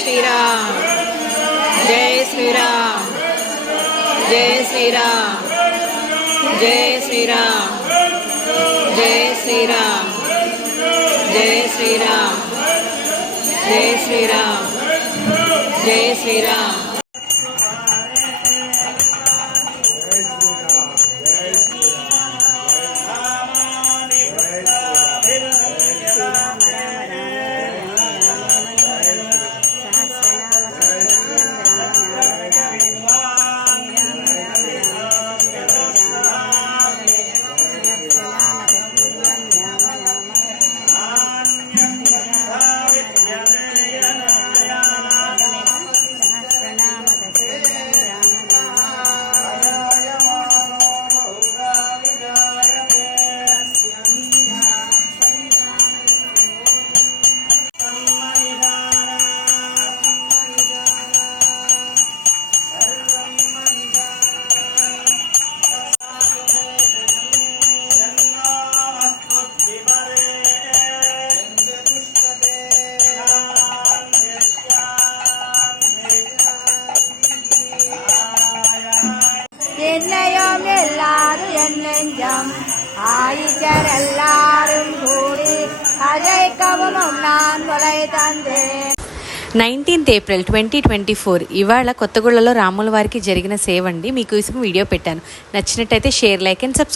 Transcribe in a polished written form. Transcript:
శ్రీరామ్ జై శ్రీరామ్ జై శ్రీరామ్ జై శ్రీరామ్ జై శ్రీరామ్ జై శ్రీరామ్ జై శ్రీరామ్ జై శ్రీరామ్. என்னையும் எல்லாரும் என்னெஞ்சம் ஆயிச்சரெல்லாரும் கூடி அழைக்கவும் நான் கொலை தந்தேன். 19th April 2024 ఇవాళ కొత్తగూడలో రాముల వారికి జరిగిన సేవ అండి. మీకు వీడియో పెట్టాను. నచ్చినట్టయితే షేర్, లైక్ అండ్ సబ్స్క్రైబ్.